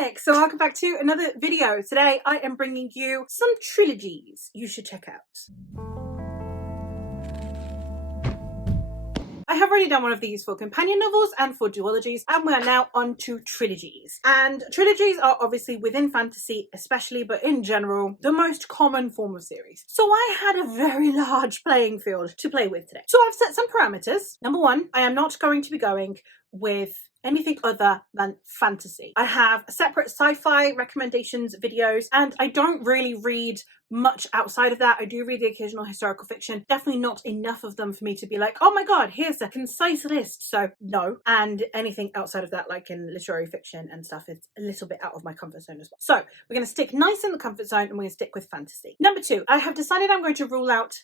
Alex, so welcome back to another video. Today I am bringing you some trilogies you should check out. I have already done one of these for companion novels and for duologies, and we are now on to trilogies. And trilogies are obviously within fantasy especially, but in general, the most common form of series. So I had a very large playing field to play with today. So I've set some parameters. Number one, I am not going to be going with anything other than fantasy. I have separate sci-fi recommendations videos, and I don't really read much outside of that. I do read the occasional historical fiction, definitely not enough of them for me to be like, oh my god, here's a concise list. So no. And anything outside of that, like in literary fiction and stuff, is a little bit out of my comfort zone as well. So we're going to stick nice in the comfort zone, and we're going to stick with fantasy. Number two, I have decided I'm going to rule out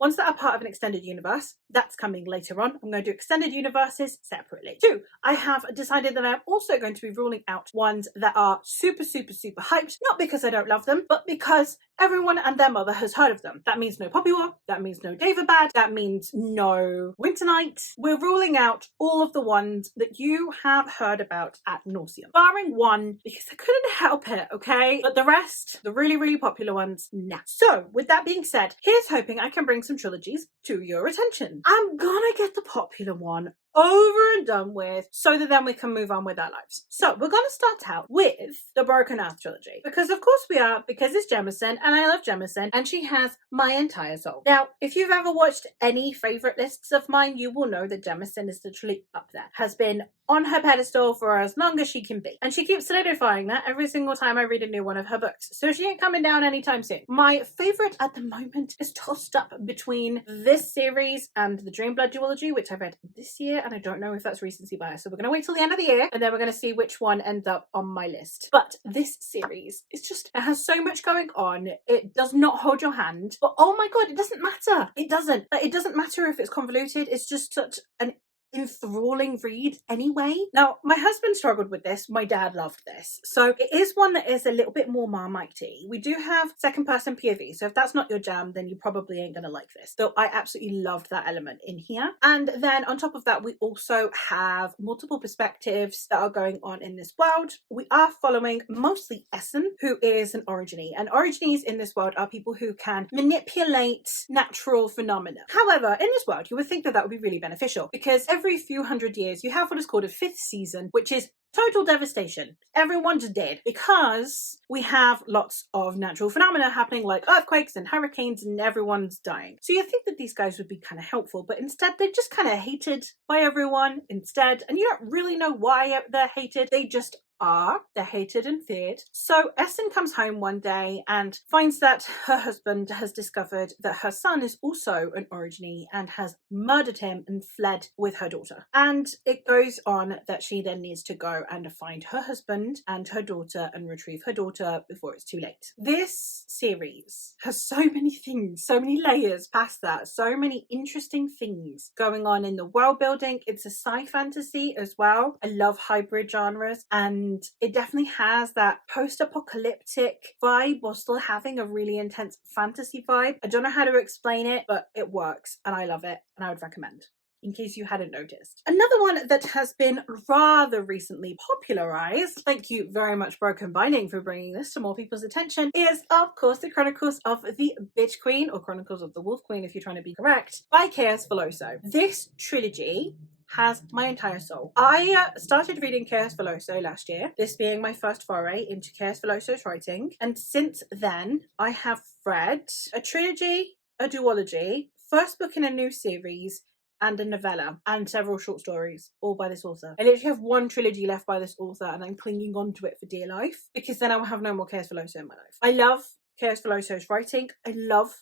ones that are part of an extended universe. That's coming later on. I'm going to do extended universes separately. Two, I have decided that I'm also going to be ruling out ones that are super hyped, not because I don't love them, but because everyone and their mother has heard of them. That means no Poppy War, that means no Daverbad, that means no Winter Night. We're ruling out all of the ones that you have heard about at nauseam, barring one, because I couldn't help it, okay? But the rest, the really popular ones, nah. So with that being said, here's hoping I can bring some trilogies to your attention. I'm gonna get the popular one over and done with so that then we can move on with our lives. So we're going to start out with the Broken Earth trilogy, because of course we are, because it's Jemison and I love Jemison and she has my entire soul. Now, if you've ever watched any favourite lists of mine, you will know that Jemison is literally up there, has been on her pedestal for as long as she can be, and she keeps solidifying that every single time I read a new one of her books, so she ain't coming down anytime soon. My favourite at the moment is tossed up between this series and the Dreamblood duology, which I read this year, and I don't know if that's recency bias, so we're going to wait till the end of the year and then we're going to see which one ends up on my list. But this series is just, it has so much going on. It does not hold your hand, but oh my god, it doesn't matter. It doesn't. Like, it doesn't matter if it's convoluted. It's just such an enthralling read anyway. Now, my husband struggled with this, my dad loved this, so it is one that is a little bit more Marmite-y. We do have second person POV, so if that's not your jam, then you probably ain't gonna like this, though I absolutely loved that element in here. And then on top of that, we also have multiple perspectives that are going on in this world. We are following mostly Essen, who is an Origine, and Origines in this world are people who can manipulate natural phenomena. However, in this world, you would think that that would be really beneficial, because every few hundred years you have what is called a fifth season, which is total devastation. Everyone's dead because we have lots of natural phenomena happening, like earthquakes and hurricanes, and everyone's dying. So you think that these guys would be kind of helpful, but instead they're just kind of hated by everyone instead, and you don't really know why they're hated. They just are. They're hated and feared. So Essen comes home one day and finds that her husband has discovered that her son is also an Origine and has murdered him and fled with her daughter. And it goes on that she then needs to go and find her husband and her daughter and retrieve her daughter before it's too late. This series has so many things, so many layers past that, so many interesting things going on in the world building. It's a sci-fantasy as well. I love hybrid genres, and it definitely has that post-apocalyptic vibe while still having a really intense fantasy vibe. I don't know how to explain it, but it works and I love it, and I would recommend, in case you hadn't noticed. Another one that has been rather recently popularized, thank you very much Broken Binding for bringing this to more people's attention, is of course the Chronicles of the Bitch Queen, or Chronicles of the Wolf Queen if you're trying to be correct, by Chaos Veloso. This trilogy has my entire soul. I started reading Chaos Veloso last year, this being my first foray into Chaos Veloso's writing, and since then I have read a trilogy, a duology, first book in a new series, and a novella, and several short stories, all by this author. I literally have one trilogy left by this author, and I'm clinging on to it for dear life, because then I will have no more Chaos Veloso in my life. I love Chaos Veloso's writing. I love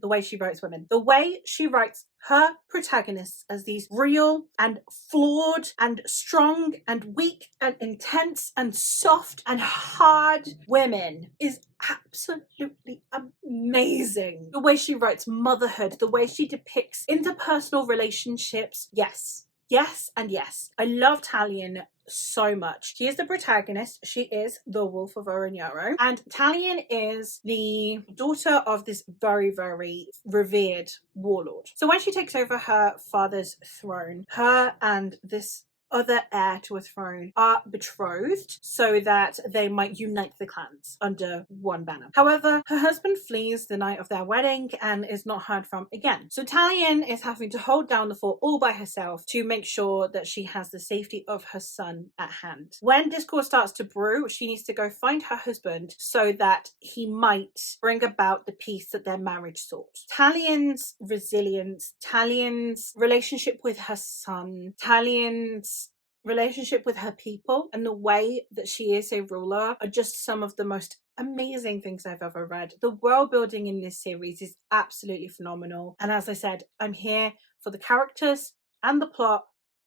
the way she writes women. The way she writes her protagonists as these real and flawed and strong and weak and intense and soft and hard women is absolutely amazing. The way she writes motherhood, the way she depicts interpersonal relationships. Yes and yes. I love Talion so much. She is the protagonist. She is the Wolf of Oroñaro, and Talion is the daughter of this very revered warlord. So when she takes over her father's throne, her and this other heir to a throne are betrothed so that they might unite the clans under one banner. However, her husband flees the night of their wedding and is not heard from again. So Talion is having to hold down the fort all by herself to make sure that she has the safety of her son at hand. When discord starts to brew, she needs to go find her husband so that he might bring about the peace that their marriage sought. Talion's resilience, Talion's relationship with her son, Talion's relationship with her people, and the way that she is a ruler are just some of the most amazing things I've ever read. The world building in this series is absolutely phenomenal. And as I said, I'm here for the characters and the plot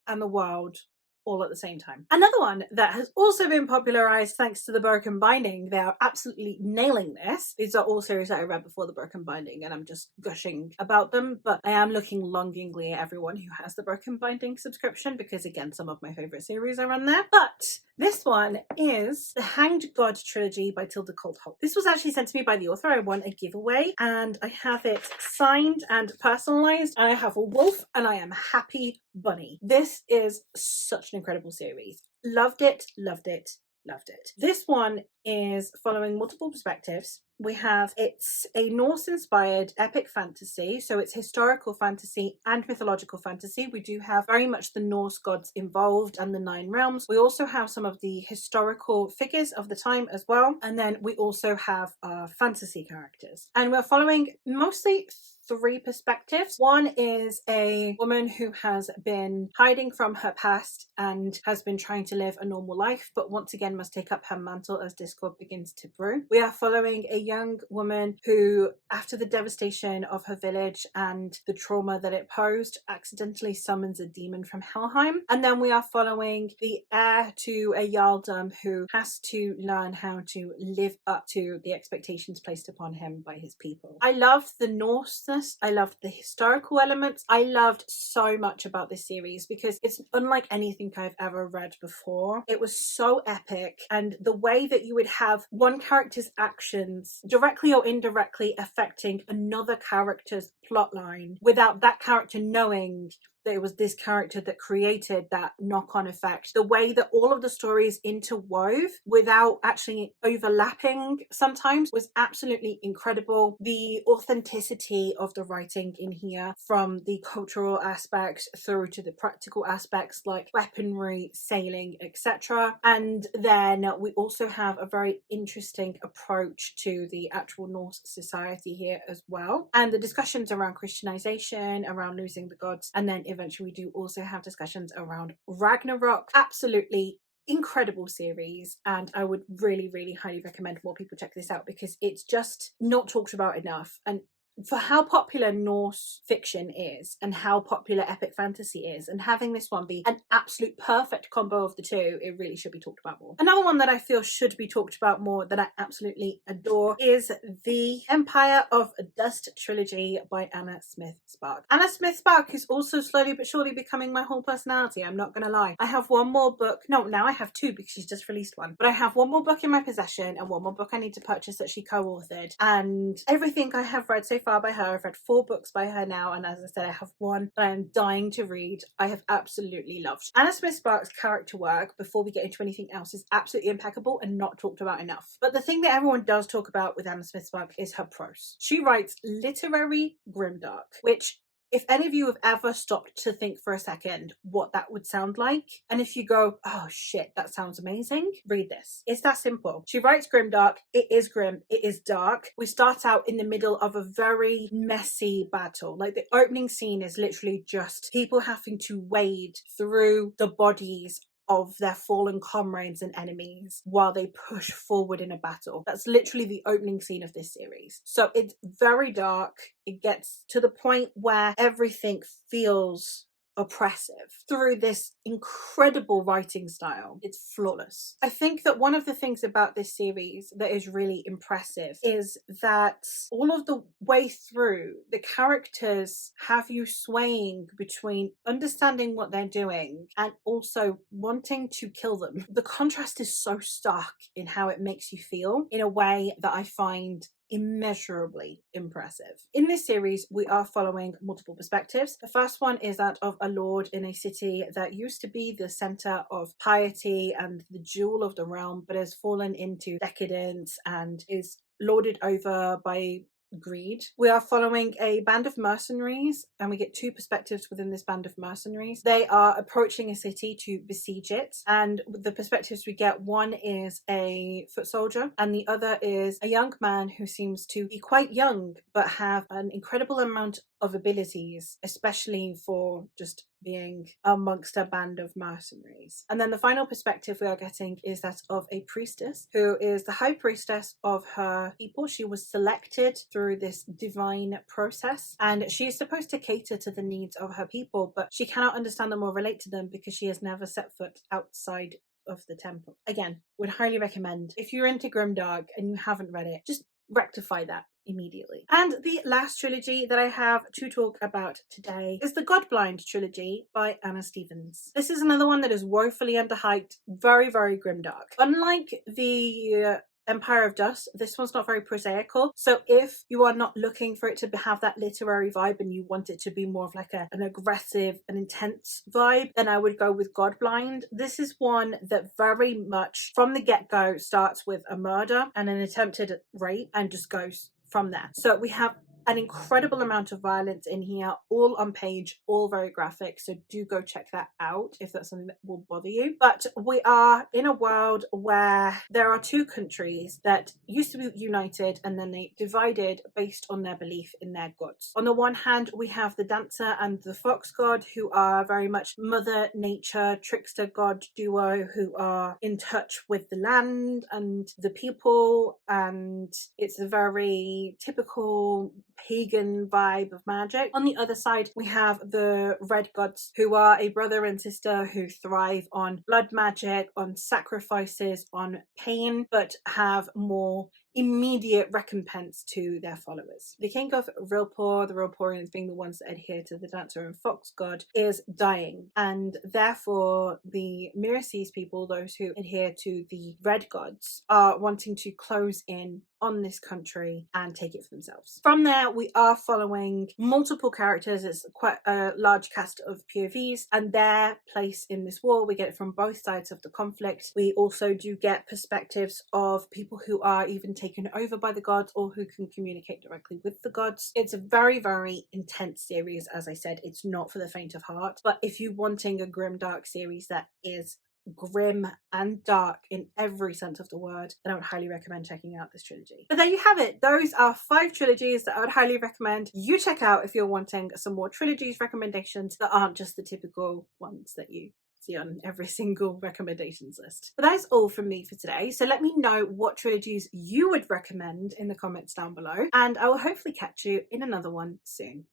and the world all at the same time. Another one that has also been popularized thanks to the Broken Binding, they are absolutely nailing this. These are all series that I read before the Broken Binding and I'm just gushing about them, but I am looking longingly at everyone who has the Broken Binding subscription because again, some of my favorite series are on there. But this one is the Hanged God trilogy by Tilda Coldholt. This was actually sent to me by the author. I won a giveaway and I have it signed and personalized, and I have a wolf and I am Happy Bunny. This is such an incredible series. Loved it, loved it, loved it. This one is following multiple perspectives. It's a Norse-inspired epic fantasy, so it's historical fantasy and mythological fantasy. We do have very much the Norse gods involved and the 9 realms. We also have some of the historical figures of the time as well, and then we also have fantasy characters. And we're following mostly 3 perspectives. One is a woman who has been hiding from her past and has been trying to live a normal life, but once again must take up her mantle as discord begins to brew. We are following a young woman who, after the devastation of her village and the trauma that it posed, accidentally summons a demon from Helheim. And then we are following the heir to a Jarldom who has to learn how to live up to the expectations placed upon him by his people. I loved the Norseness. I loved the historical elements. I loved so much about this series because it's unlike anything I've ever read before. It was so epic, and the way that you would have one character's actions directly or indirectly affecting another character's plotline without that character knowing that it was this character that created that knock-on effect. The way that all of the stories interwove without actually overlapping sometimes was absolutely incredible. The authenticity of the writing in here, from the cultural aspects through to the practical aspects like weaponry, sailing, etc. And then we also have a very interesting approach to the actual Norse society here as well. And the discussions around Christianization, around losing the gods, and then eventually we do also have discussions around Ragnarok. Absolutely incredible series, and I would really highly recommend more people check this out because it's just not talked about enough. And for how popular Norse fiction is and how popular epic fantasy is, and having this one be an absolute perfect combo of the two, it really should be talked about more. Another one that I feel should be talked about more that I absolutely adore is the Empire of Dust trilogy by Anna Smith Spark. Anna Smith Spark is also slowly but surely becoming my whole personality, I'm not gonna lie. I have one more book, no, now I have 2 because she's just released one, but I have one more book in my possession and one more book I need to purchase that she co-authored, and everything I have read so far by her, I've read 4 books by her now, and as I said, I have one that I am dying to read. I have absolutely loved. Anna Smith Spark's character work, before we get into anything else, is absolutely impeccable and not talked about enough. But the thing that everyone does talk about with Anna Smith Spark is her prose. She writes literary grimdark, which, if any of you have ever stopped to think for a second what that would sound like, and if you go, oh shit, that sounds amazing, read this. It's that simple. She writes grimdark. It is grim. It is dark. We start out in the middle of a very messy battle. Like, the opening scene is literally just people having to wade through the bodies of their fallen comrades and enemies while they push forward in a battle. That's literally the opening scene of this series. So it's very dark. It gets to the point where everything feels oppressive through this incredible writing style. It's flawless. I think that one of the things about this series that is really impressive is that all of the way through, the characters have you swaying between understanding what they're doing and also wanting to kill them. The contrast is so stark in how it makes you feel in a way that I find immeasurably impressive. In this series, we are following multiple perspectives. The first one is that of a lord in a city that used to be the center of piety and the jewel of the realm, but has fallen into decadence and is lorded over by greed. We are following a band of mercenaries, and we get two perspectives within this band of mercenaries. They are approaching a city to besiege it, and the perspectives we get, one is a foot soldier and the other is a young man who seems to be quite young but have an incredible amount of abilities, especially for just being amongst a band of mercenaries. And then the final perspective we are getting is that of a priestess who is the high priestess of her people. She was selected through this divine process, and she is supposed to cater to the needs of her people, but she cannot understand them or relate to them because she has never set foot outside of the temple. Again, would highly recommend, if you're into grimdark and you haven't read it, just rectify that immediately. And the last trilogy that I have to talk about today is the Godblind trilogy by Anna Stephens. This is another one that is woefully underhyped, very, very grimdark. Unlike the Empire of Dust, this one's not very prosaical. So if you are not looking for it to have that literary vibe and you want it to be more of like an aggressive and intense vibe, then I would go with Godblind. This is one that very much from the get-go starts with a murder and an attempted rape and just goes from there. So we have an incredible amount of violence in here, all on page, all very graphic, so do go check that out if that's something that will bother you. But we are in a world where there are two countries that used to be united and then they divided based on their belief in their gods. On the one hand, we have the dancer and the fox god, who are very much mother nature trickster god duo who are in touch with the land and the people, and it's a very typical pagan vibe of magic. On the other side, we have the red gods, who are a brother and sister who thrive on blood magic, on sacrifices, on pain, but have more immediate recompense to their followers. The king of Rilpor, the Rilporians being the ones that adhere to the dancer and fox god, is dying, and therefore the Miraces people, those who adhere to the red gods, are wanting to close in on this country and take it for themselves. From there, we are following multiple characters. It's quite a large cast of POVs and their place in this war. We get it from both sides of the conflict. We also do get perspectives of people who are even taken over by the gods or who can communicate directly with the gods. It's a very, very intense series. As I said, it's not for the faint of heart, but if you're wanting a grim dark series that is grim and dark in every sense of the word, then I would highly recommend checking out this trilogy. But there you have it. Those are 5 trilogies that I would highly recommend you check out if you're wanting some more trilogies recommendations that aren't just the typical ones that you see on every single recommendations list. But that is all from me for today. So let me know what trilogies you would recommend in the comments down below, and I will hopefully catch you in another one soon.